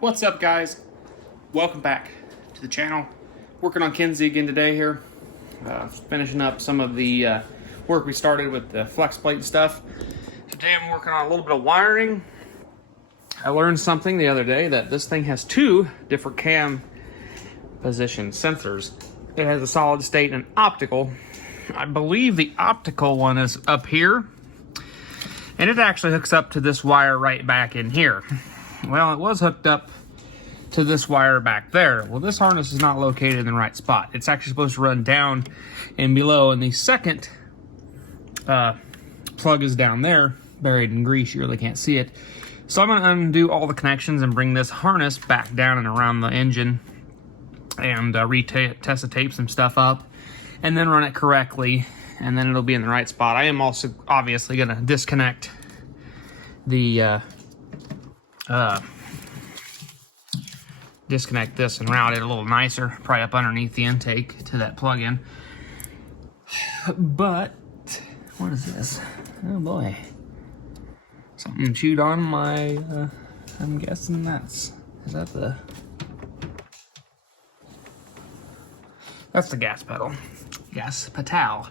What's up, guys? Welcome back to the channel. Working on Kenzie again today here. Finishing up some of the work we started with the flex plate and stuff. Today I'm working on a little bit of wiring. I learned something the other day that this thing has two different cam position sensors. It has a solid state and optical. I believe the optical one is up here, and it actually hooks up to this wire right back in here. Well, it was hooked up to this wire back there. Well, this harness is not located in the right spot. It's actually supposed to run down and below, and the second plug is down there, buried in grease. You really can't see it. So I'm going to undo all the connections and bring this harness back down and around the engine and retest the tape some stuff up, and then run it correctly, and then it'll be in the right spot. I am also obviously going to disconnect the disconnect this and route it a little nicer, probably up underneath the intake to that plug-in. But what is this? Oh boy, something chewed on my I'm guessing that's that's the gas pedal, gas pedal.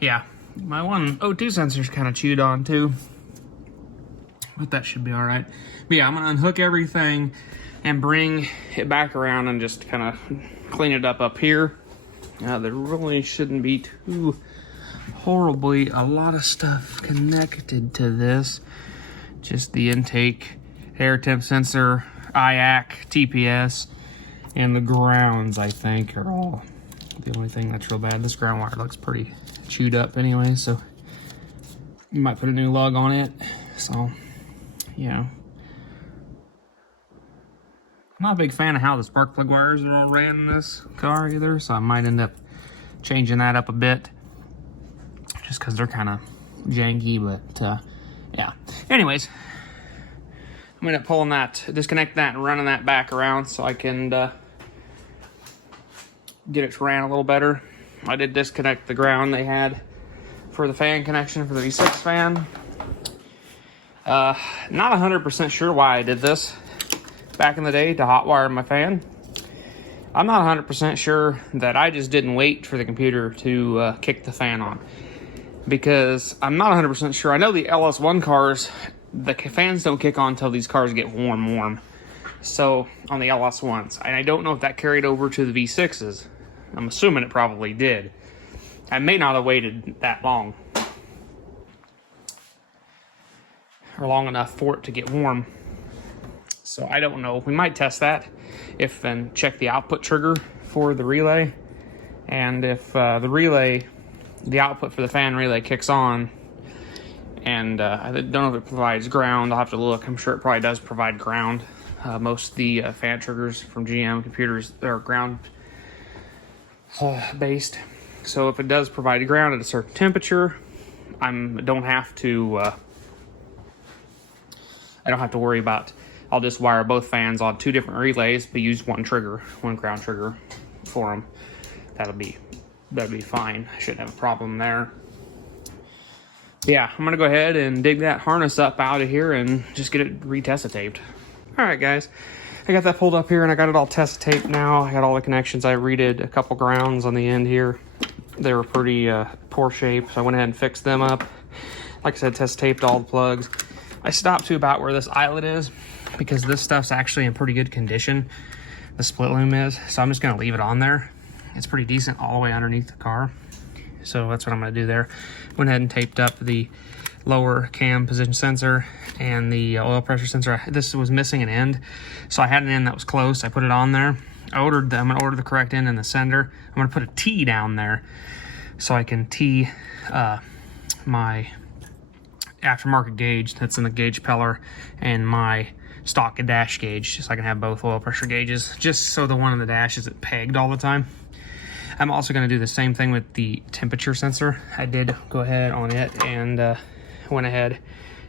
Yeah, my one O2 sensor's kind of chewed on too, but that should be all right. But yeah, I'm gonna unhook everything and bring it back around and just kind of clean it up here. There really shouldn't be too horribly a lot of stuff connected to this. Just the intake, air temp sensor, IAC, TPS, and the grounds, I think, are all the only thing that's real bad. This ground wire looks pretty chewed up anyway, so you might put a new lug on it. So yeah, I'm not a big fan of how the spark plug wires are all ran in this car either, so I might end up changing that up a bit just because they're kind of janky. But yeah, anyways, I'm gonna pulling that, disconnect that and running that back around so I can get it ran a little better. I did disconnect the ground they had for the fan connection for the V6 fan. Not 100% sure why I did this back in the day to hotwire my fan. I'm not 100% sure that I just didn't wait for the computer to kick the fan on, because I'm not 100% sure. I know the LS1 cars, the fans don't kick on until these cars get warm. So on the LS1s, and I don't know if that carried over to the V6s. I'm assuming it probably did. I may not have waited that long, or long enough for it to get warm. So I don't know. We might test that and check the output trigger for the relay. And if the output for the fan relay kicks on, and I don't know if it provides ground, I'll have to look. I'm sure it probably does provide ground. Most of the fan triggers from GM computers are ground based. So if it does provide ground at a certain temperature, I don't have to worry about. I'll just wire both fans on two different relays, but use one ground trigger for them. That'll be fine. I shouldn't have a problem there. Yeah, I'm gonna go ahead and dig that harness up out of here and just get it retest taped. All right, guys, I got that pulled up here and I got it all test taped now. I got all the connections. I redid a couple grounds on the end here. They were pretty poor shape, so I went ahead and fixed them up. Like I said, test taped all the plugs. I stopped to about where this eyelet is, because this stuff's actually in pretty good condition, the split loom is, so I'm just going to leave it on there. It's pretty decent all the way underneath the car, so that's what I'm going to do there. Went ahead and taped up the lower cam position sensor and the oil pressure sensor. This was missing an end, so I had an end that was close. I put it on there. I'm going to order the correct end in the sender. I'm going to put a T down there so I can T my aftermarket gauge that's in the gauge peller and my stock dash gauge, just so I can have both oil pressure gauges, just so the one on the dash isn't pegged all the time. I'm also going to do the same thing with the temperature sensor. I did go ahead on it and went ahead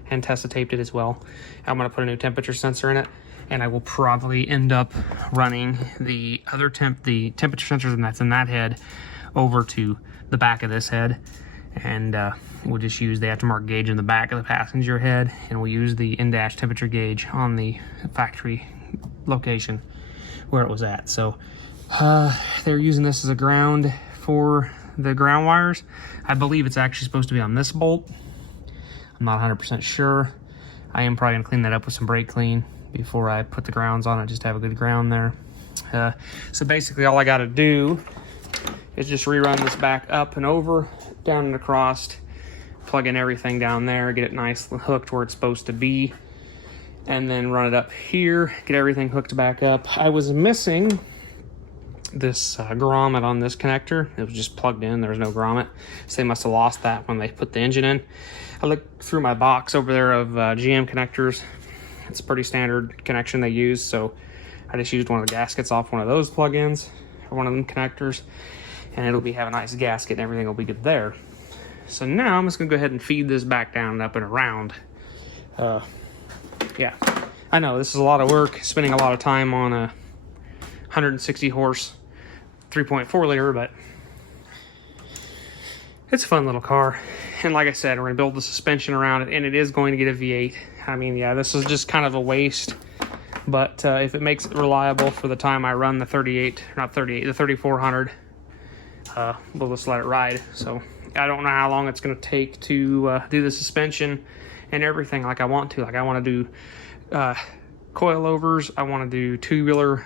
and test taped it as well. I'm going to put a new temperature sensor in it, and I will probably end up running the temperature sensor that's in that head over to the back of this head, and we'll just use the aftermarket gauge in the back of the passenger head, and we'll use the in-dash temperature gauge on the factory location where it was at. So they're using this as a ground for the ground wires. I believe it's actually supposed to be on this bolt. I'm not 100% sure. I am probably gonna clean that up with some brake clean before I put the grounds on it, just to have a good ground there. So basically all I gotta do is just rerun this back up and over, down and across, plug in everything down there, get it nice hooked where it's supposed to be, and then run it up here, get everything hooked back up. I was missing this grommet on this connector. It was just plugged in, there was no grommet, so they must have lost that when they put the engine in. I looked through my box over there of GM connectors. It's a pretty standard connection they use, so I just used one of the gaskets off one of those plug-ins, or one of them connectors, and it'll have a nice gasket and everything will be good there. So now I'm just gonna go ahead and feed this back down and up and around. Yeah, I know this is a lot of work, spending a lot of time on a 160 horse 3.4 liter, but it's a fun little car. And like I said, we're gonna build the suspension around it, and it is going to get a V8. I mean, yeah, this is just kind of a waste, but if it makes it reliable for the time I run the 3400, we'll just let it ride. So I don't know how long it's going to take to do the suspension and everything like I want to. Like I want to do coilovers, I want to do tubular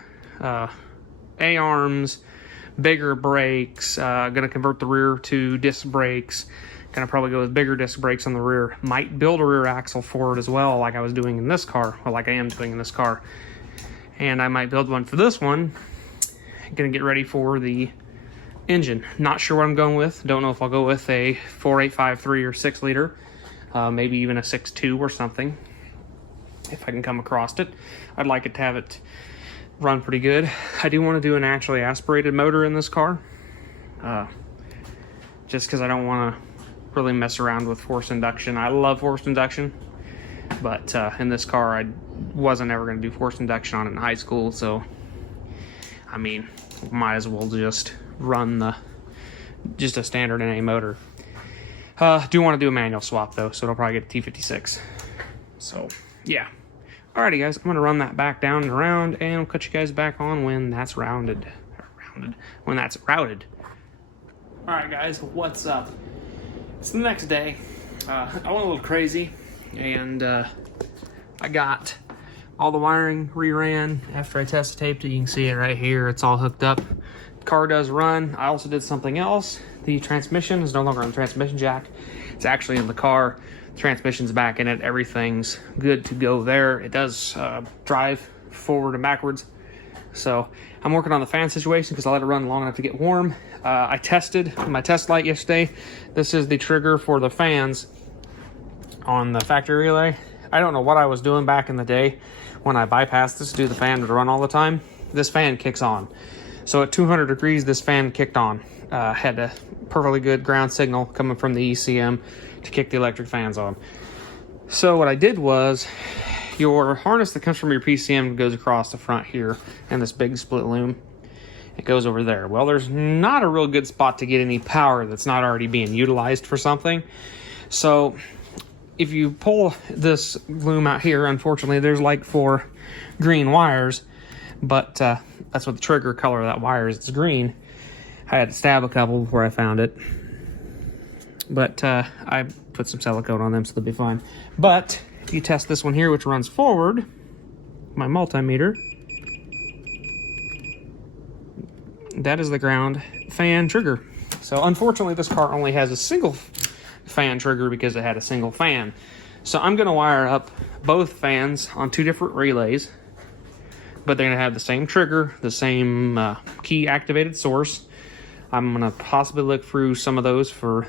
A-arms, bigger brakes, gonna convert the rear to disc brakes, gonna probably go with bigger disc brakes on the rear, might build a rear axle for it as well, like I was doing in this car, or like I am doing in this car, and I might build one for this one. Gonna get ready for the engine. Not sure what I'm going with. Don't know if I'll go with a 4.853 or 6 liter, maybe even a 6.2 or something, if I can come across it. I'd like it to have it run pretty good. I do want to do an actually aspirated motor in this car, just because I don't want to really mess around with forced induction. I love forced induction, but in this car I wasn't ever going to do forced induction on it in high school, so I mean, might as well just run just a standard NA motor. Do want to do a manual swap though, so it'll probably get a T56. So yeah. Alrighty guys, I'm gonna run that back down and around, and I'll cut you guys back on when that's routed. Alright guys, what's up? It's the next day. I went a little crazy, and I got all the wiring reran after I test taped it. You can see it right here, it's all hooked up. The car does run. I also did something else. The transmission is no longer on the transmission jack. It's actually in the car. Transmission's back in it, everything's good to go there. It does drive forward and backwards. So I'm working on the fan situation because I let it run long enough to get warm. I tested my test light yesterday. This is the trigger for the fans on the factory relay. I don't know what I was doing back in the day when I bypassed this to do the fan to run all the time. This fan kicks on. So at 200 degrees, this fan kicked on. Had a perfectly good ground signal coming from the ECM to kick the electric fans on. So what I did was, your harness that comes from your PCM goes across the front here, and this big split loom, it goes over there. Well, there's not a real good spot to get any power that's not already being utilized for something. So if you pull this loom out here, unfortunately there's like 4 green wires, but that's what the trigger color of that wire is. It's green. I had to stab a couple before I found it, but I put some silicone on them so they'll be fine. But if you test this one here, which runs forward, my multimeter, that is the ground fan trigger. So unfortunately this car only has a single fan trigger because it had a single fan. So I'm going to wire up both fans on 2 different relays, but they're going to have the same trigger, the same key activated source. I'm going to possibly look through some of those for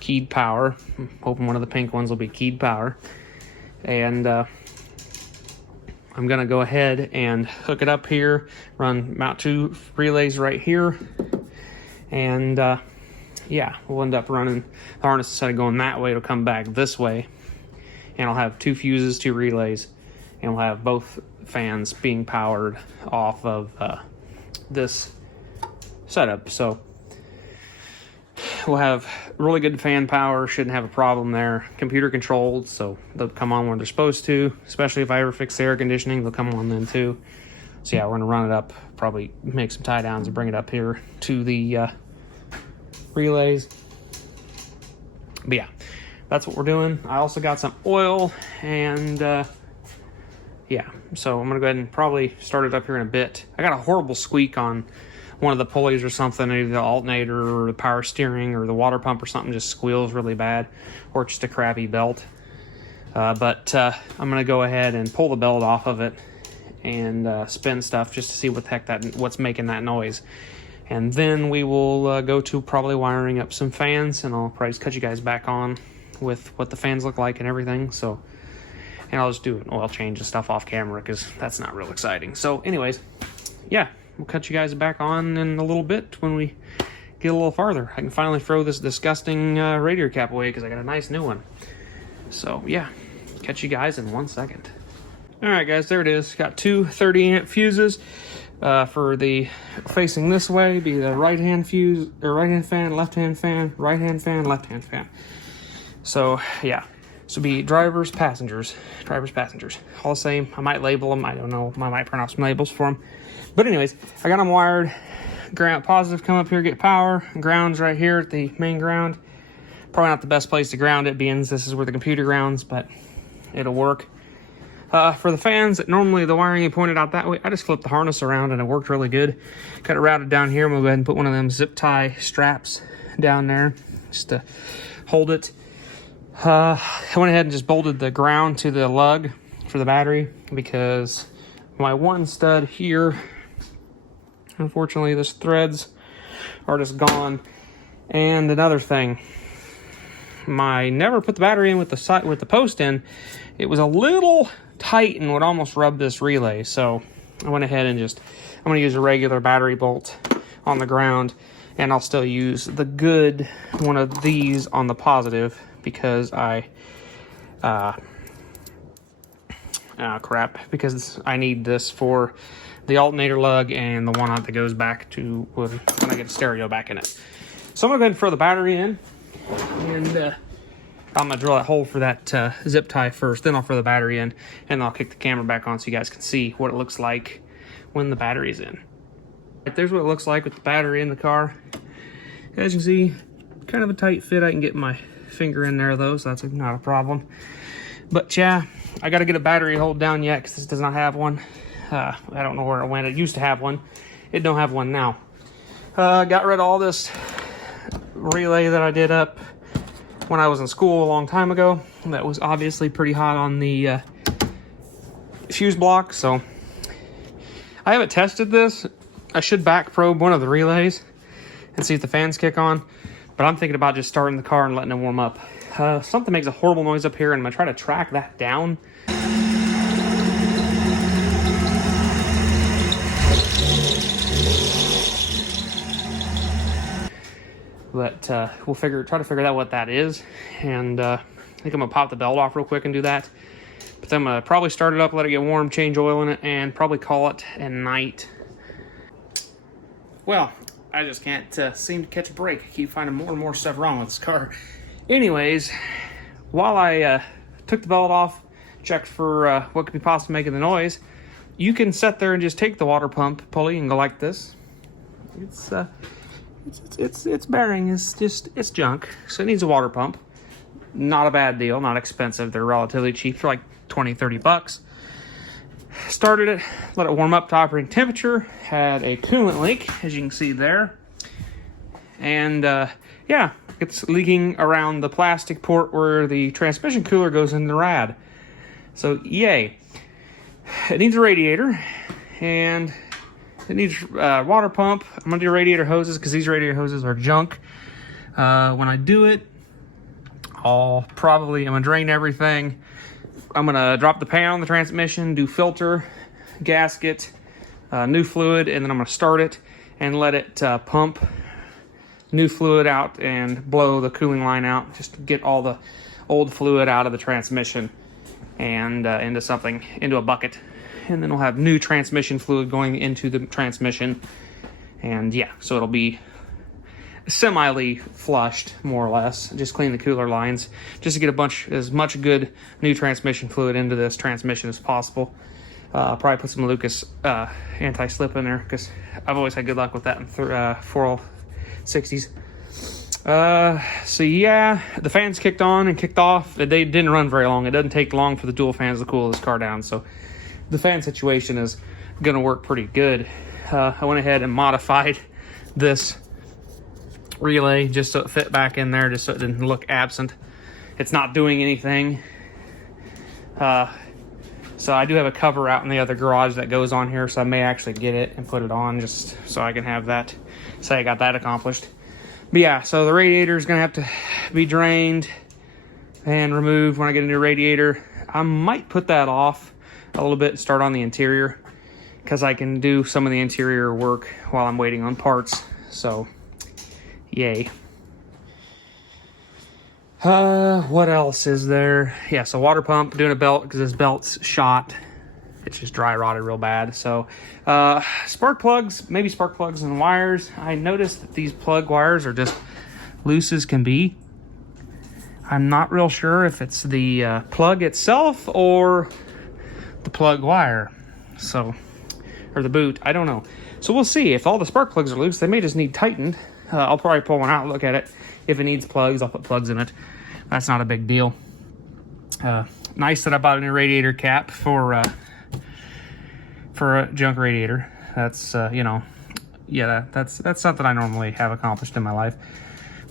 keyed power. I'm hoping one of the pink ones will be keyed power. And I'm going to go ahead and hook it up here, mount 2 relays right here. And yeah, we'll end up running the harness. Instead of going that way, it'll come back this way. And I'll have 2 fuses, 2 relays, and we'll have both fans being powered off of this setup. So will have really good fan power, shouldn't have a problem there. Computer controlled, so they'll come on when they're supposed to, especially if I ever fix the air conditioning, they'll come on then too. So yeah, we're gonna run it up, probably make some tie downs and bring it up here to the relays. But yeah, that's what we're doing. I also got some oil and yeah, so I'm gonna go ahead and probably start it up here in a bit. I got a horrible squeak on one of the pulleys or something, either the alternator or the power steering or the water pump or something just squeals really bad, or just a crappy belt. But I'm gonna go ahead and pull the belt off of it and spin stuff just to see what the heck what's making that noise. And then we will go to probably wiring up some fans, and I'll probably just cut you guys back on with what the fans look like and everything. So, and I'll just do an oil change and stuff off camera because that's not real exciting. So anyways, yeah, we'll cut you guys back on in a little bit when we get a little farther. I can finally throw this disgusting radiator cap away because I got a nice new one. So yeah, catch you guys in 1 second. All right, guys, there it is. Got two 30-amp fuses for the facing this way. Be the right-hand fuse or right-hand fan, left-hand fan, right-hand fan, left-hand fan. So yeah, this will be drivers, passengers, all the same. I might label them. I don't know. I might print off some labels for them. But anyways, I got them wired. Ground positive come up here, get power. Ground's right here at the main ground. Probably not the best place to ground it, being this is where the computer grounds, but it'll work. For the fans, normally the wiring you pointed out that way, I just flipped the harness around and it worked really good. Got it routed down here. I'm gonna go ahead and put one of them zip tie straps down there just to hold it. I went ahead and just bolted the ground to the lug for the battery because my one stud here, unfortunately, this threads are just gone. And another thing, never put the battery in with the post in. It was a little tight and would almost rub this relay. So I went ahead and I'm going to use a regular battery bolt on the ground, and I'll still use the good one of these on the positive because because I need this for the alternator lug and the one that goes back to when I get the stereo back in it. So I'm gonna go ahead and throw the battery in, and I'm gonna drill that hole for that zip tie first, then I'll throw the battery in, and I'll kick the camera back on so you guys can see what it looks like when the battery's in. Right, there's what it looks like with the battery in the car. As you can see, kind of a tight fit. I can get my finger in there though, so that's not a problem. But yeah, I got to get a battery hold down yet because this does not have one. I don't know where it went. It used to have one. It don't have one now. Got rid of all this relay that I did up when I was in school a long time ago. That was obviously pretty hot on the fuse block. So I haven't tested this. I should back probe one of the relays and see if the fans kick on. But I'm thinking about just starting the car and letting it warm up. Something makes a horrible noise up here, and I'm going to try to track that down. But we'll try to figure out what that is. And I think I'm going to pop the belt off real quick and do that. But then I'm going to probably start it up, let it get warm, change oil in it, and probably call it a night. Well, I just can't seem to catch a break. I keep finding more and more stuff wrong with this car. Anyways, while I took the belt off, checked for what could be possibly making the noise, you can sit there and just take the water pump pulley and go like this. Its bearing is it's junk, so it needs a water pump. Not a bad deal, not expensive. They're relatively cheap. They're like 20-30 bucks. Started it, let it warm up to operating temperature, had a coolant leak, as you can see there. And yeah, it's leaking around the plastic port where the transmission cooler goes in the rad. So yay. It needs a radiator, and it needs a water pump. I'm gonna do radiator hoses because these radiator hoses are junk. When I do it, I'm gonna drain everything. I'm gonna drop the pan on the transmission, do filter, gasket, new fluid, and then I'm gonna start it and let it pump new fluid out and blow the cooling line out, just to get all the old fluid out of the transmission and into a bucket. And then we'll have new transmission fluid going into the transmission. And yeah, so it'll be semi flushed, more or less. Just clean the cooler lines, just to get as much good new transmission fluid into this transmission as possible. I'll probably put some Lucas anti-slip in there, because I've always had good luck with that in 460s. So yeah, the fans kicked on and kicked off. They didn't run very long. It doesn't take long for the dual fans to cool this car down, so the fan situation is going to work pretty good. I went ahead and modified this relay just so it fit back in there, just so it didn't look absent. It's not doing anything. So I do have a cover out in the other garage that goes on here, so I may actually get it and put it on just so I can have that, say I got that accomplished. But yeah, so the radiator is going to have to be drained and removed when I get a new radiator. I might put that off a little bit and start on the interior, because I can do some of the interior work while I'm waiting on parts. So, yay. What else is there? Yeah, so water pump, doing a belt because this belt's shot. It's just dry rotted real bad. So, spark plugs, maybe spark plugs and wires. I noticed that these plug wires are just loose as can be. I'm not real sure if it's the plug itself or the plug wire. So, or the boot, I don't know. So we'll see. If all the spark plugs are loose, they may just need tightened. I'll probably pull one out and look at it. If it needs plugs, I'll put plugs in it. That's not a big deal. Nice that I bought a new radiator cap for a junk radiator. That's yeah, that's something I normally have accomplished in my life.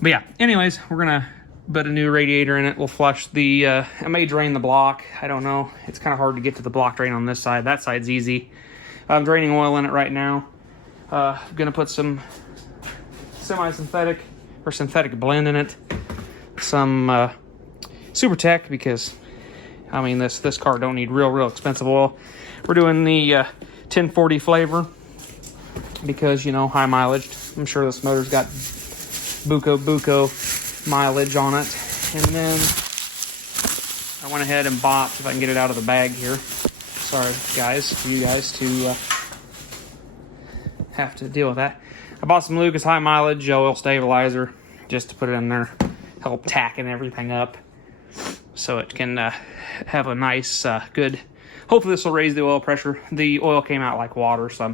But yeah, anyways, we're gonna put a new radiator in it. We'll flush the I may drain the block. I don't know. It's kind of hard to get to the block drain on this side. That side's easy. I'm draining oil in it right now. I'm gonna put some semi-synthetic or synthetic blend in it. Some Super Tech, because I mean this car don't need real expensive oil. We're doing the 1040 flavor because, you know, high mileage. I'm sure this motor's got buco mileage on it. And then I went ahead and bought, if I can get it out of the bag here. Sorry guys, for you guys to have to deal with that. I bought some Lucas high mileage oil stabilizer just to put it in there, help tacking everything up so it can have a nice, good, hopefully this will raise the oil pressure. The oil came out like water, so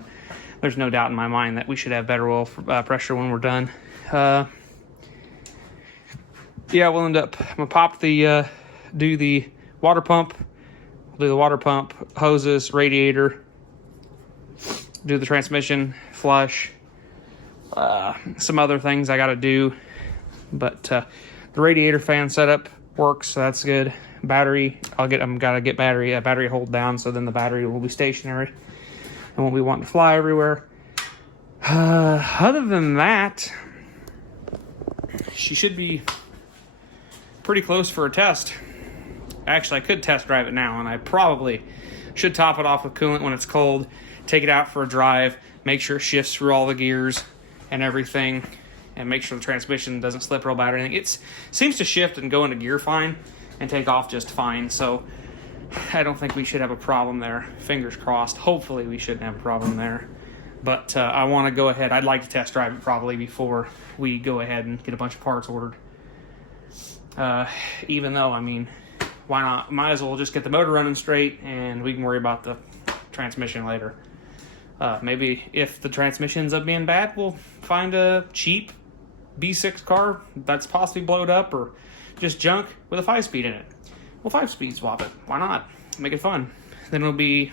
there's no doubt in my mind that we should have better oil pressure when we're done. Yeah, we'll end up, I'm gonna do the water pump, do the water pump, hoses, radiator, do the transmission, flush, some other things I gotta do, but the radiator fan setup works, so that's good. Battery, gotta get a battery hold down, so then the battery will be stationary and won't be wanting to fly everywhere. Other than that, she should be pretty close for a test. Actually, I could test drive it now, and I probably should top it off with coolant when it's cold, take it out for a drive, make sure it shifts through all the gears and everything, and make sure the transmission doesn't slip real bad or anything. It seems to shift and go into gear fine and take off just fine, so I don't think we should have a problem there. Fingers crossed. Hopefully we shouldn't have a problem there. But I want to go ahead. I'd like to test drive it probably before we go ahead and get a bunch of parts ordered. Even though, I mean, why not? Might as well just get the motor running straight and we can worry about the transmission later. Maybe if the transmission ends up being bad, we'll find a cheap B6 car that's possibly blowed up or just junk with a 5-speed in it. We'll 5-speed swap it. Why not? Make it fun. Then it'll be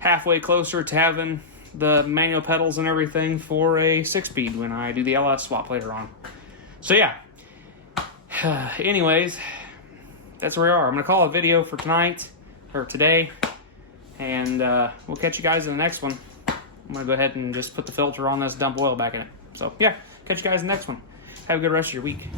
halfway closer to having the manual pedals and everything for a 6-speed when I do the LS swap later on. So yeah. Anyways, that's where we are. I'm going to call a video for tonight, or today, and we'll catch you guys in the next one. I'm going to go ahead and just put the filter on this, dump oil back in it. So yeah, catch you guys in the next one. Have a good rest of your week.